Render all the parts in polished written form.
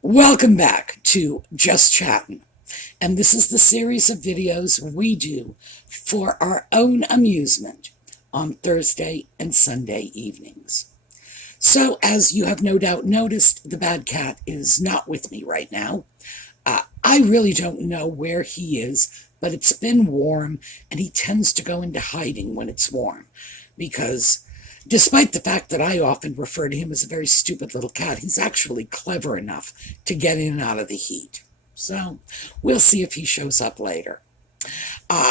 Welcome back to Just Chattin', and this is the series of videos we do for our own amusement on Thursday and Sunday evenings. So, as you have no doubt noticed, the bad cat is not with me right now. I really don't know where he is, but it's been warm, and he tends to go into hiding when it's warm because despite the fact that I often refer to him as a very stupid little cat, he's actually clever enough to get in and out of the heat. So we'll see if he shows up later.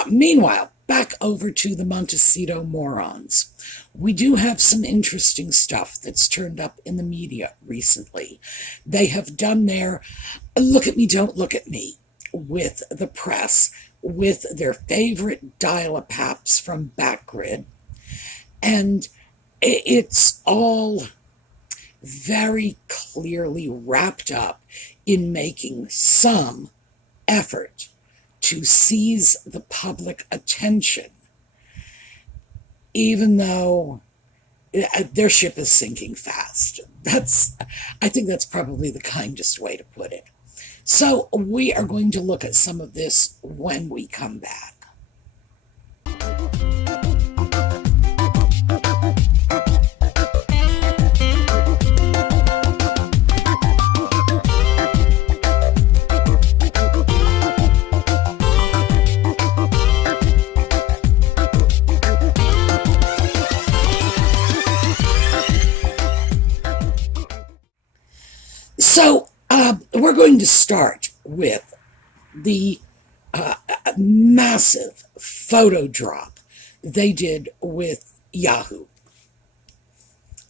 Meanwhile, back over to the Montecito morons. We do have some interesting stuff that's turned up in the media recently. They have done their look at me, don't look at me with the press, with their favorite dial-a-paps from Backgrid, and it's all very clearly wrapped up in making some effort to seize the public attention, even though their ship is sinking fast. I think that's probably the kindest way to put it. So we are going to look at some of this when we come back. So we're going to start with the massive photo drop they did with Yahoo.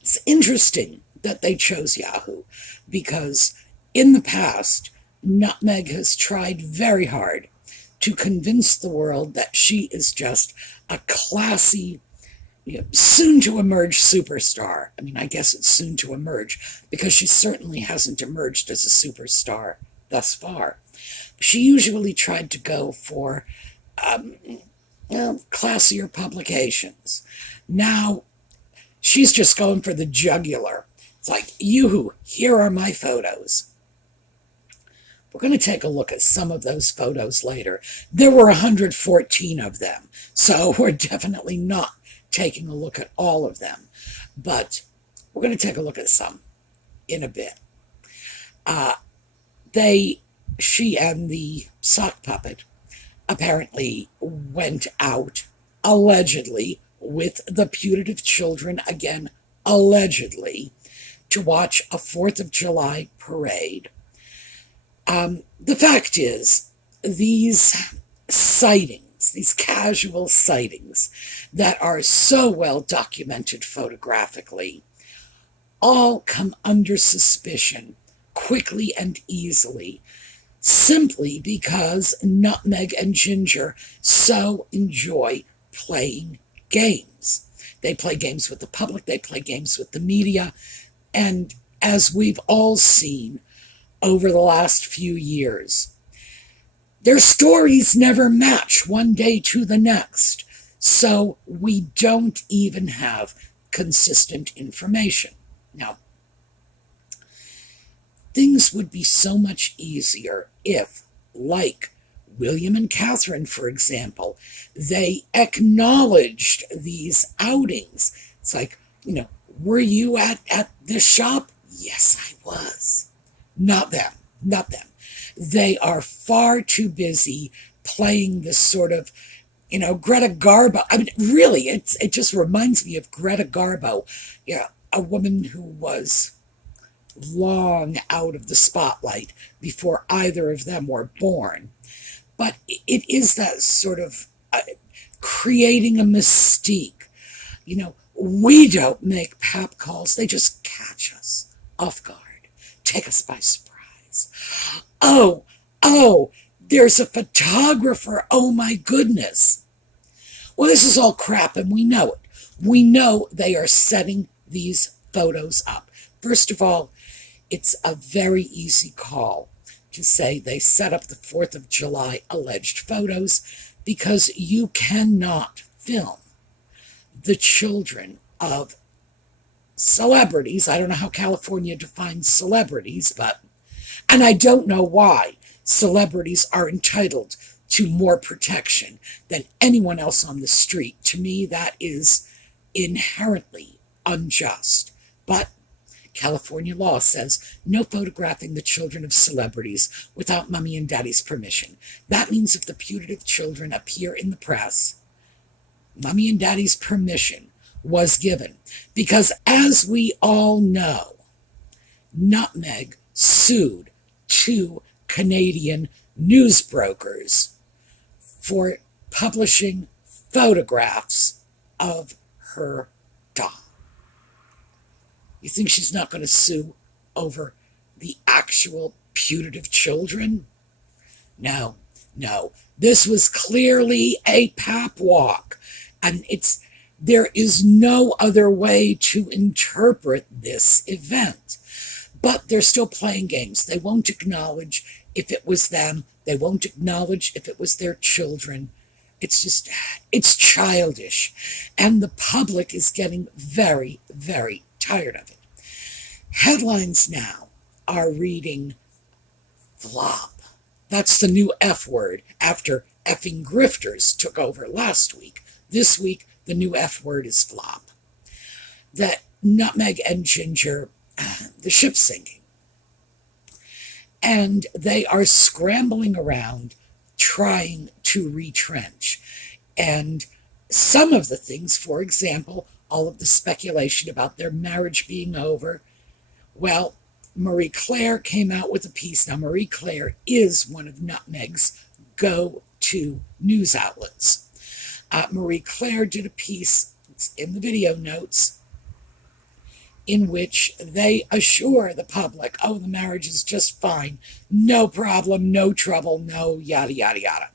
It's interesting that they chose Yahoo because in the past, Nutmeg has tried very hard to convince the world that she is just a classy, soon to emerge superstar. I mean, I guess it's soon to emerge because she certainly hasn't emerged as a superstar thus far. She usually tried to go for classier publications. Now she's just going for the jugular. It's like, yoo-hoo, here are my photos. We're going to take a look at some of those photos later. There were 114 of them, so we're definitely not taking a look at all of them, but we're going to take a look at some in a bit. She and the sock puppet apparently went out, allegedly, with the putative children, again, allegedly, to watch a 4th of July parade. The fact is, these sightings, these casual sightings that are so well documented photographically, all come under suspicion quickly and easily, simply because Nutmeg and Ginger so enjoy playing games. They play games with the public, they play games with the media, and as we've all seen over the last few years, their stories never match one day to the next, so we don't even have consistent information. Now, things would be so much easier if, like William and Catherine, for example, they acknowledged these outings. It's like, were you at this shop? Yes, I was. Not them. Not them. They are far too busy playing this sort of, Greta Garbo. I mean, really, it just reminds me of Greta Garbo, a woman who was long out of the spotlight before either of them were born. But it is that sort of creating a mystique. We don't make pap calls, they just catch us off guard, take us by surprise. Oh, there's a photographer, oh my goodness. Well, this is all crap and we know it. We know they are setting these photos up. First of all, it's a very easy call to say they set up the 4th of July alleged photos because you cannot film the children of celebrities. I don't know how California defines celebrities, but And I don't know why celebrities are entitled to more protection than anyone else on the street. To me, that is inherently unjust. But California law says no photographing the children of celebrities without mommy and daddy's permission. That means if the putative children appear in the press, mommy and daddy's permission was given. Because as we all know, Nutmeg sued two Canadian news brokers for publishing photographs of her dog. You think she's not going to sue over the actual putative children? No, no. This was clearly a pap walk, and there is no other way to interpret this event. But they're still playing games. They won't acknowledge if it was them. They won't acknowledge if it was their children. It's childish. And the public is getting very, very tired of it. Headlines now are reading flop. That's the new F word after effing grifters took over last week. This week, the new F word is flop. That Nutmeg and Ginger, the ship's sinking. And they are scrambling around trying to retrench. And some of the things, for example, all of the speculation about their marriage being over, well, Marie Claire came out with a piece. Now, Marie Claire is one of Nutmeg's go-to news outlets. Marie Claire did a piece, it's in the video notes, in which they assure the public, oh, the marriage is just fine, no problem, no trouble, no yada, yada, yada.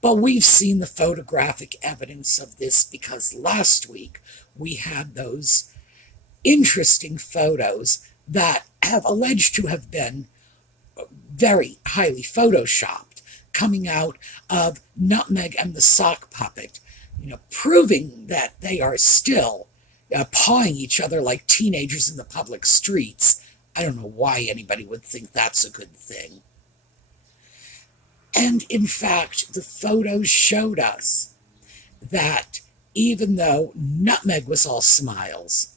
But we've seen the photographic evidence of this because last week we had those interesting photos that have alleged to have been very highly photoshopped coming out of Nutmeg and the sock puppet, proving that they are still pawing each other like teenagers in the public streets. I don't know why anybody would think that's a good thing. And in fact, the photos showed us that even though Nutmeg was all smiles,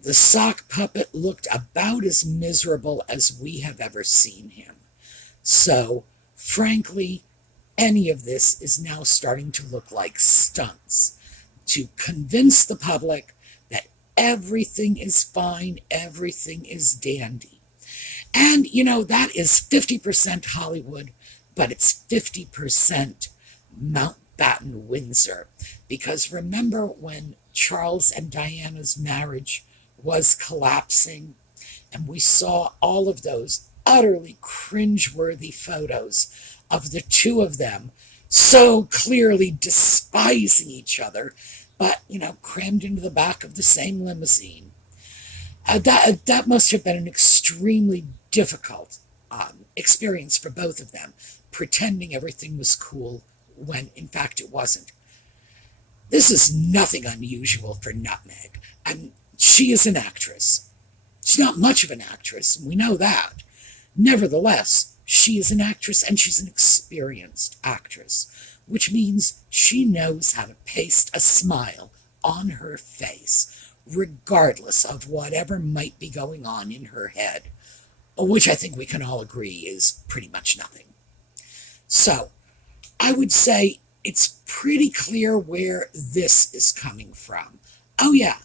the sock puppet looked about as miserable as we have ever seen him. So, frankly, any of this is now starting to look like stunts to convince the public that everything is fine, everything is dandy. And, that is 50% Hollywood, but it's 50% Mountbatten Windsor. Because remember when Charles and Diana's marriage was collapsing, and we saw all of those utterly cringeworthy photos of the two of them so clearly despising each other, but, crammed into the back of the same limousine. That must have been an extremely difficult experience for both of them, pretending everything was cool when, in fact, it wasn't. This is nothing unusual for Nutmeg, and she is an actress. She's not much of an actress, and we know that. Nevertheless, she is an actress, and she's an experienced actress, which means she knows how to paste a smile on her face, regardless of whatever might be going on in her head, which I think we can all agree is pretty much nothing. So, I would say it's pretty clear where this is coming from. Oh yeah,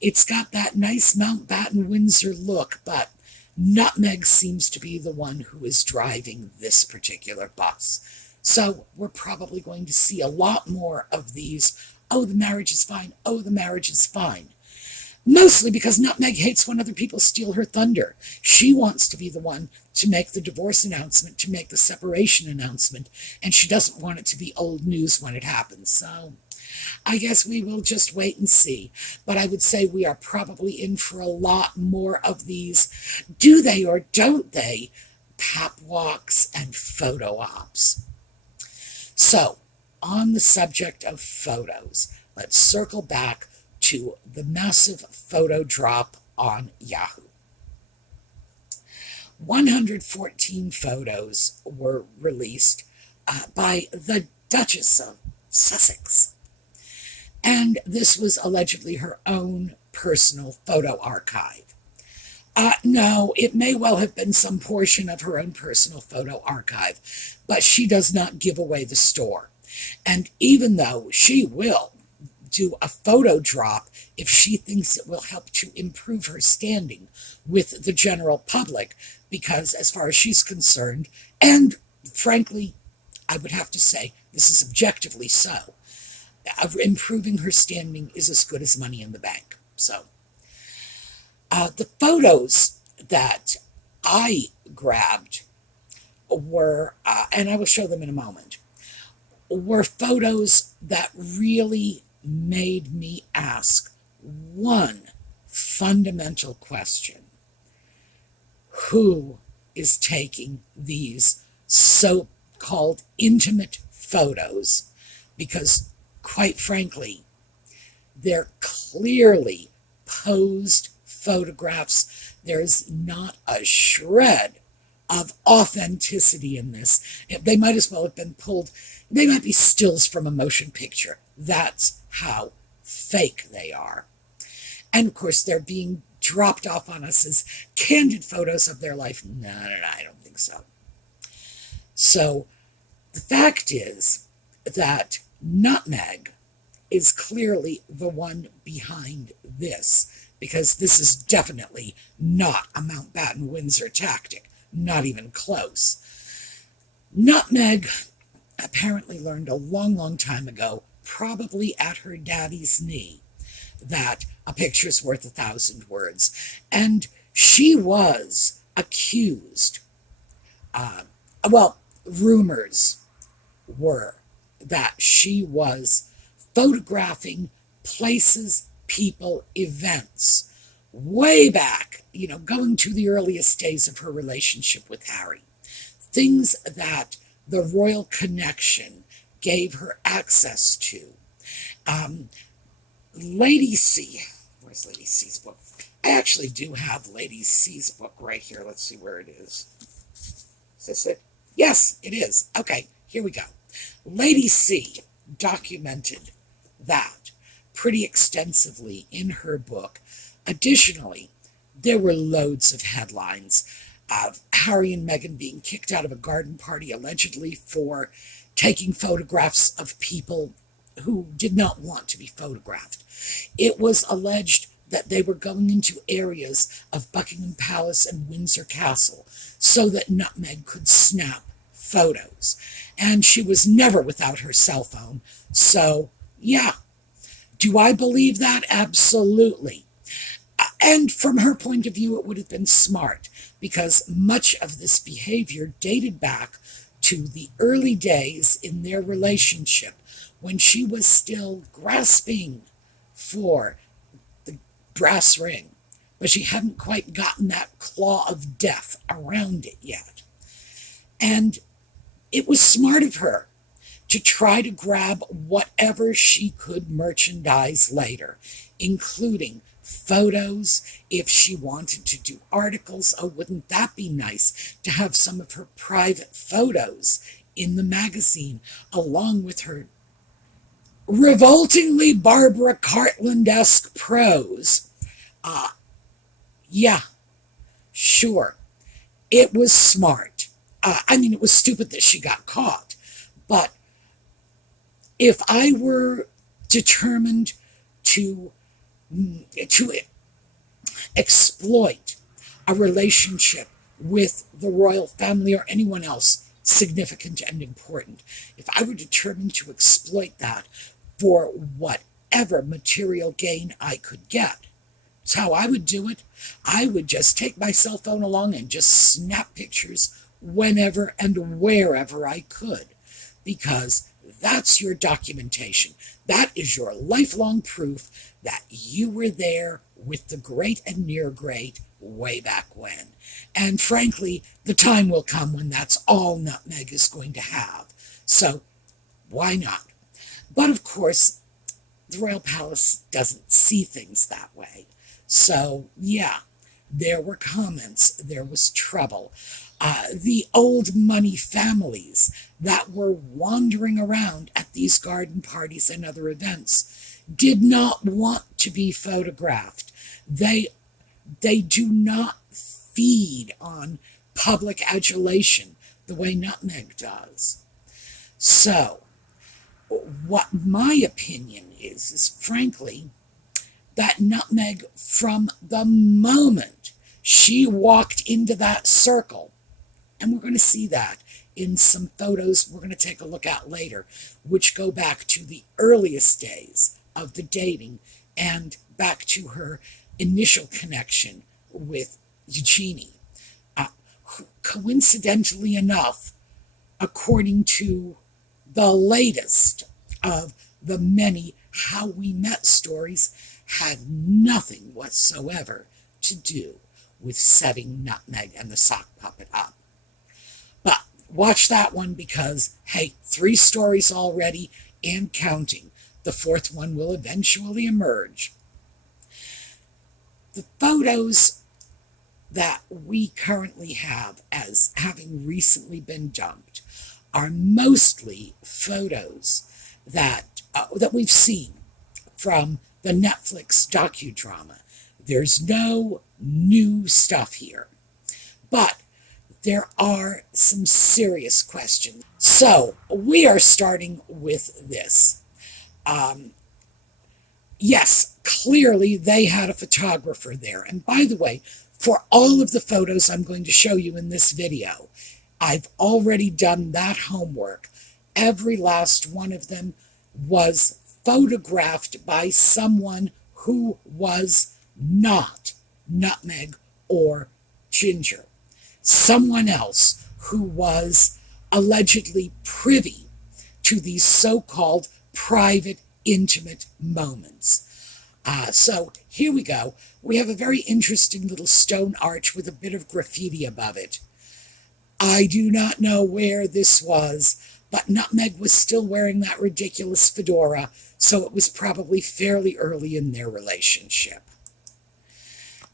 it's got that nice Mountbatten Windsor look, but Nutmeg seems to be the one who is driving this particular bus. So we're probably going to see a lot more of these, oh, the marriage is fine, oh, the marriage is fine. Mostly because Nutmeg hates when other people steal her thunder. She wants to be the one to make the divorce announcement, to make the separation announcement, and she doesn't want it to be old news when it happens. So I guess we will just wait and see. But I would say we are probably in for a lot more of these do they or don't they pap walks and photo ops. So, on the subject of photos, let's circle back to the massive photo drop on Yahoo. 114 photos were released by the Duchess of Sussex. And this was allegedly her own personal photo archive. No, it may well have been some portion of her own personal photo archive, but she does not give away the store. And even though she will do a photo drop if she thinks it will help to improve her standing with the general public, because as far as she's concerned, and frankly, I would have to say this is objectively so, improving her standing is as good as money in the bank. So, the photos that I grabbed were, and I will show them in a moment, were photos that really made me ask one fundamental question. Who is taking these so-called intimate photos? Because, quite frankly, they're clearly posed photographs. There's not a shred of authenticity in this. They might as well have been pulled, they might be stills from a motion picture. That's how fake they are. And of course, they're being dropped off on us as candid photos of their life. No, I don't think so. So the fact is that Nutmeg is clearly the one behind this, because this is definitely not a Mountbatten-Windsor tactic, not even close. Nutmeg apparently learned a long, long time ago, probably at her daddy's knee, that a picture's worth 1,000 words. And she was accused, rumors were that she was photographing places, people, events, way back, going to the earliest days of her relationship with Harry. Things that the royal connection gave her access to. Lady C, where's Lady C's book? I actually do have Lady C's book right here. Let's see where it is. Is this it? Yes, it is. Okay, here we go. Lady C documented that pretty extensively in her book. Additionally, there were loads of headlines of Harry and Meghan being kicked out of a garden party, allegedly for taking photographs of people who did not want to be photographed. It was alleged that they were going into areas of Buckingham Palace and Windsor Castle so that Nutmeg could snap photos. And she was never without her cell phone. So, yeah. Do I believe that? Absolutely. And from her point of view, it would have been smart, because much of this behavior dated back to the early days in their relationship, when she was still grasping for the brass ring, but she hadn't quite gotten that claw of death around it yet. And it was smart of her to try to grab whatever she could merchandise later, including photos. If she wanted to do articles, oh, wouldn't that be nice to have some of her private photos in the magazine, along with her revoltingly Barbara Cartland-esque prose. Yeah, sure. It was smart. It was stupid that she got caught. But if I were determined to exploit a relationship with the royal family or anyone else significant and important, if I were determined to exploit that for whatever material gain I could get, that's how I would do it. I would just take my cell phone along and just snap pictures whenever and wherever I could, because that's your documentation. That is your lifelong proof that you were there with the great and near great way back when. And frankly, the time will come when that's all Nutmeg is going to have. So why not? But of course, the Royal Palace doesn't see things that way. So yeah, There were comments, there was trouble. The old money families that were wandering around at these garden parties and other events did not want to be photographed. They, they do not feed on public adulation the way Nutmeg does. So, what my opinion is frankly that Nutmeg, from the moment she walked into that circle, and we're going to see that in some photos we're going to take a look at later, which go back to the earliest days of the dating and back to her initial connection with Eugenie. Uh, Coincidentally enough, according to the latest of the many How We Met stories, had nothing whatsoever to do with setting Nutmeg and the sock puppet up. But watch that one because, hey, 3 stories already and counting. The 4th one will eventually emerge. The photos that we currently have as having recently been dumped are mostly photos that we've seen from the Netflix docudrama. There's no new stuff here, but there are some serious questions. So we are starting with this. Yes, clearly they had a photographer there. And by the way, for all of the photos I'm going to show you in this video, I've already done that homework. Every last one of them was photographed by someone who was not Nutmeg or Ginger. Someone else who was allegedly privy to these so-called private, intimate moments. So here we go. We have a very interesting little stone arch with a bit of graffiti above it. I do not know where this was, but Nutmeg was still wearing that ridiculous fedora, so it was probably fairly early in their relationship.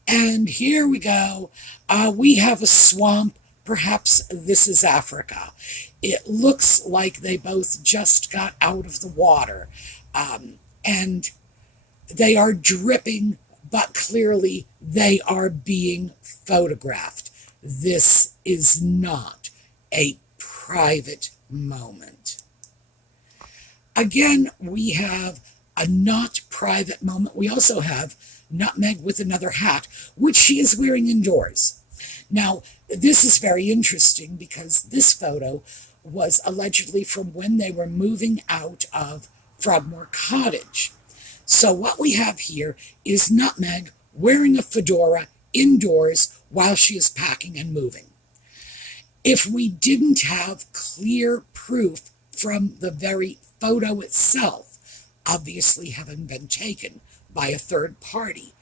And here we go. We have a swamp. Perhaps this is Africa. It looks like they both just got out of the water. And they are dripping, but clearly they are being photographed. This is not a private moment. Again, we have a not private moment. We also have Nutmeg with another hat, which she is wearing indoors. Now, this is very interesting because this photo was allegedly from when they were moving out of Frogmore Cottage. So what we have here is Nutmeg wearing a fedora indoors while she is packing and moving. If we didn't have clear proof from the very photo itself, obviously having been taken by a third party,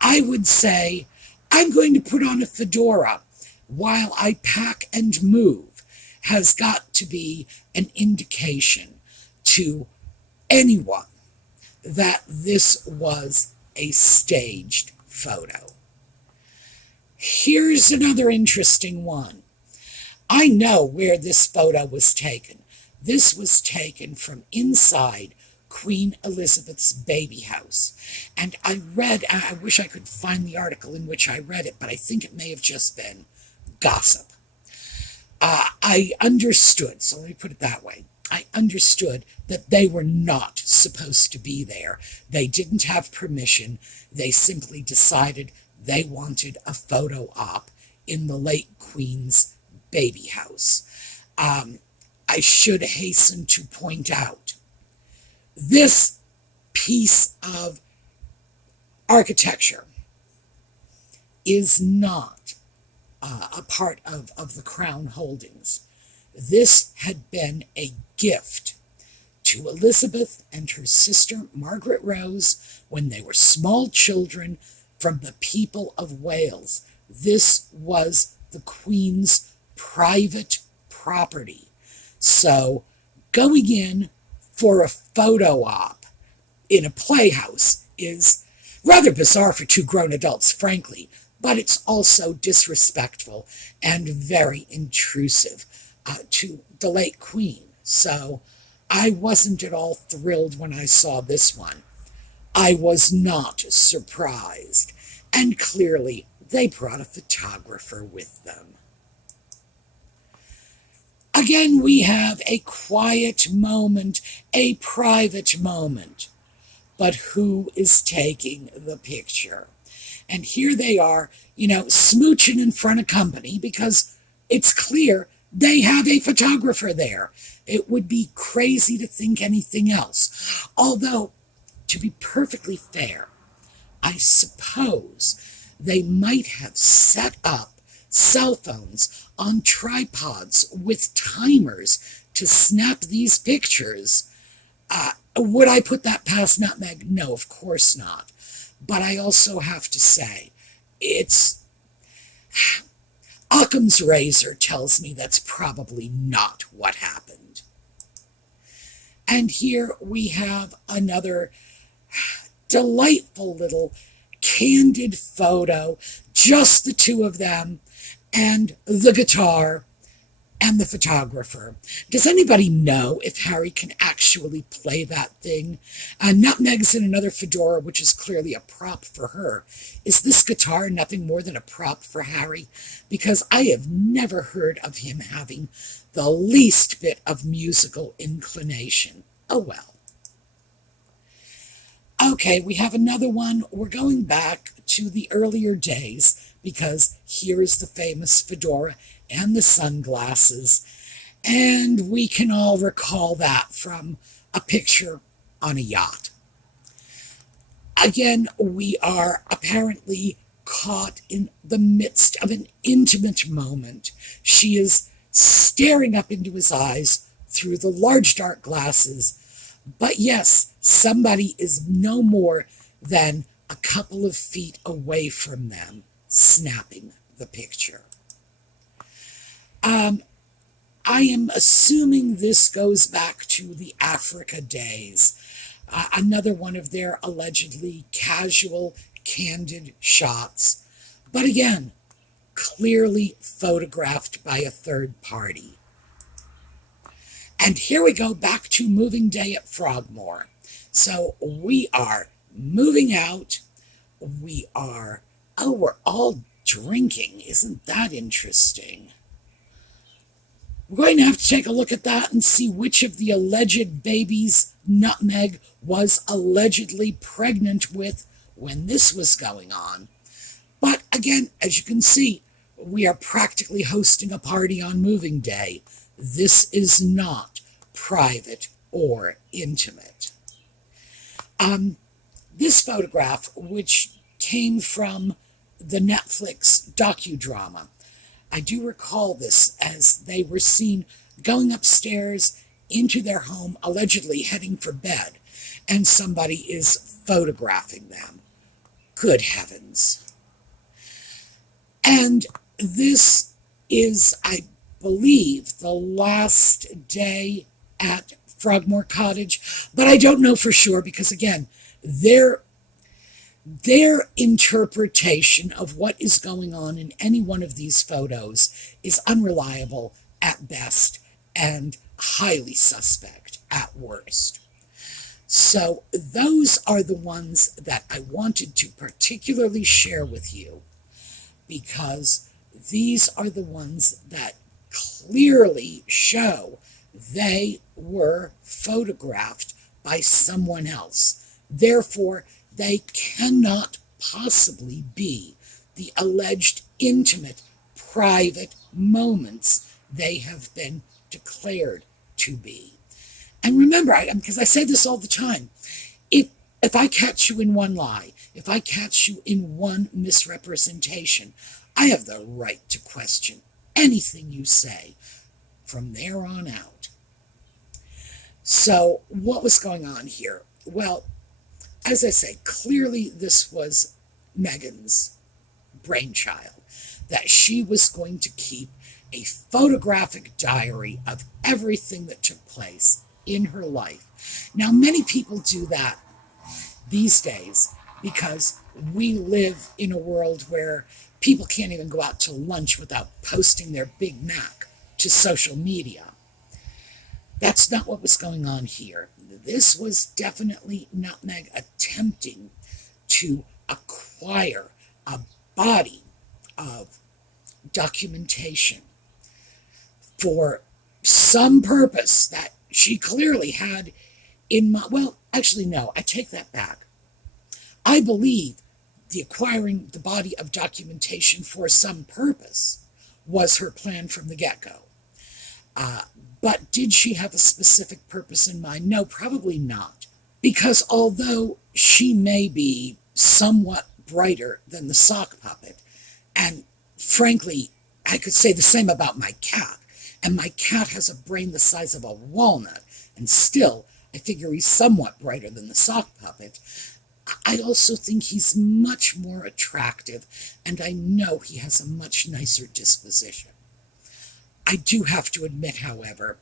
I would say, I'm going to put on a fedora while I pack and move has got to be an indication to anyone that this was a staged photo. Here's another interesting one. I know where this photo was taken. This was taken from inside Queen Elizabeth's baby house. And I wish I could find the article in which I read it, but I think it may have just been gossip. I understood, so let me put it that way. I understood that they were not supposed to be there. They didn't have permission. They simply decided they wanted a photo op in the late Queen's baby house. I should hasten to point out, this piece of architecture is not a part of the Crown holdings. This had been a gift to Elizabeth and her sister Margaret Rose when they were small children from the people of Wales. This was the Queen's private property. So going in for a photo op in a playhouse is rather bizarre for 2 grown adults, frankly. but it's also disrespectful and very intrusive to the late Queen. So I wasn't at all thrilled when I saw this one. I was not surprised, and clearly they brought a photographer with them. Again, we have a quiet moment, a private moment. But who is taking the picture? And here they are, smooching in front of company because it's clear they have a photographer there. It would be crazy to think anything else. Although, to be perfectly fair, I suppose they might have set up cell phones on tripods with timers to snap these pictures. Would I put that past Nutmeg? No, of course not. But I also have to say, it's Occam's razor tells me that's probably not what happened. And here we have another delightful little candid photo, just the two of them and the guitar and the photographer. Does anybody know if Harry can actually play that thing? Nutmeg's in another fedora, which is clearly a prop for her. Is this guitar nothing more than a prop for Harry? Because I have never heard of him having the least bit of musical inclination. Oh well. Okay, we have another one. We're going back to the earlier days because here is the famous fedora and the sunglasses, and we can all recall that from a picture on a yacht. Again, we are apparently caught in the midst of an intimate moment. She is staring up into his eyes through the large dark glasses, but yes, somebody is no more than a couple of feet away from them, snapping the picture. I am assuming this goes back to the Africa days. Another one of their allegedly casual, candid shots. But again, clearly photographed by a third party. And here we go back to moving day at Frogmore. So we are moving out. We're all drinking. Isn't that interesting? We're going to have to take a look at that and see which of the alleged babies Nutmeg was allegedly pregnant with when this was going on. But again, as you can see, we are practically hosting a party on moving day. This is not private or intimate. This photograph, which came from the Netflix docudrama, I do recall this as they were seen going upstairs into their home, allegedly heading for bed, and somebody is photographing them. Good heavens. And this is, I believe, the last day at Frogmore Cottage, but I don't know for sure because, again, their interpretation of what is going on in any one of these photos is unreliable at best and highly suspect at worst. So those are the ones that I wanted to particularly share with you because these are the ones that clearly show they were photographed by someone else. Therefore, they cannot possibly be the alleged intimate, private moments they have been declared to be. And remember, because I say this all the time, if I catch you in one lie, if I catch you in one misrepresentation, I have the right to question anything you say from there on out. So what was going on here? Well, as I say, clearly this was Meghan's brainchild, that she was going to keep a photographic diary of everything that took place in her life. Now, many people do that these days because we live in a world where people can't even go out to lunch without posting their Big Mac to social media. That's not what was going on here. This was definitely Nutmeg attempting to acquire a body of documentation for some purpose that she clearly had in mind. Well, actually, no, I take that back. I believe the acquiring the body of documentation for some purpose was her plan from the get-go. But did she have a specific purpose in mind? No, probably not. Because although she may be somewhat brighter than the sock puppet, and frankly, I could say the same about my cat, and my cat has a brain the size of a walnut, and still, I figure he's somewhat brighter than the sock puppet. I also think he's much more attractive, and I know he has a much nicer disposition. I do have to admit, however,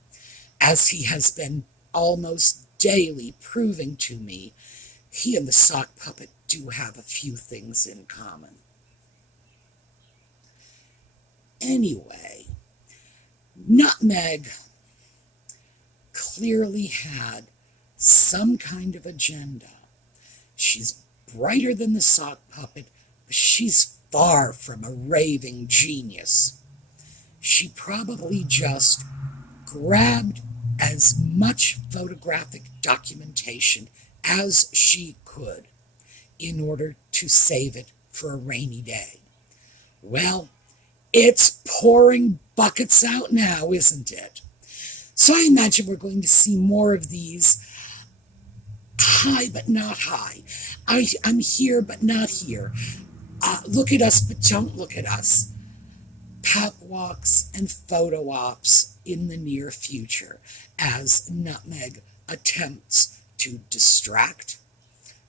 as he has been almost daily proving to me, he and the sock puppet do have a few things in common. Anyway, Nutmeg clearly had some kind of agenda. She's brighter than the sock puppet, but she's far from a raving genius. She probably just grabbed as much photographic documentation as she could in order to save it for a rainy day. Well, it's pouring buckets out now, isn't it? So I imagine we're going to see more of these high but not high. I'm here but not here. Look at us but don't look at us. Pep walks and photo ops in the near future as Nutmeg attempts to distract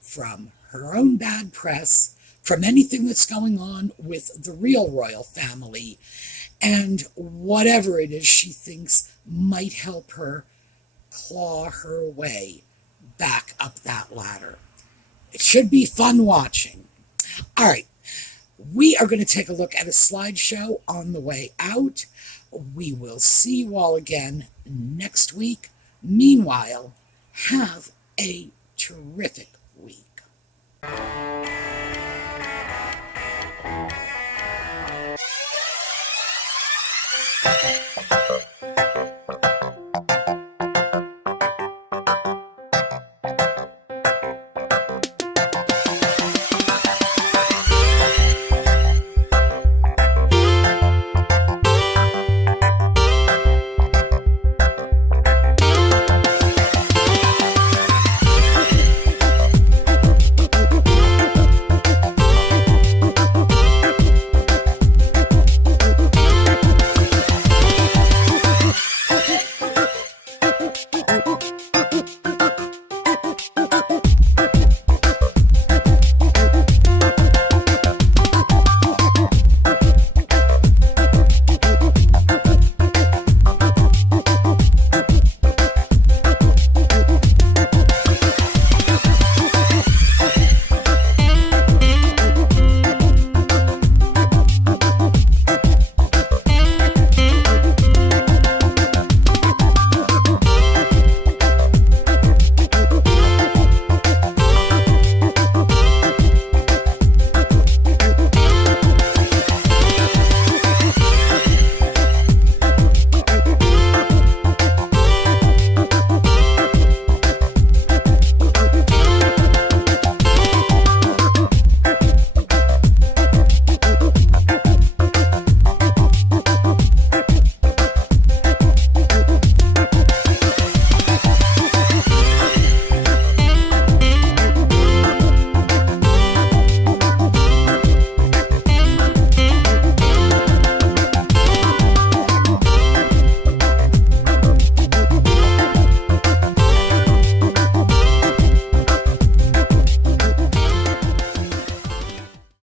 from her own bad press, from anything that's going on with the real royal family, and whatever it is she thinks might help her claw her way back up that ladder. It should be fun watching. All right, we are going to take a look at a slideshow on the way out. We will see you all again next week. Meanwhile, have a terrific week.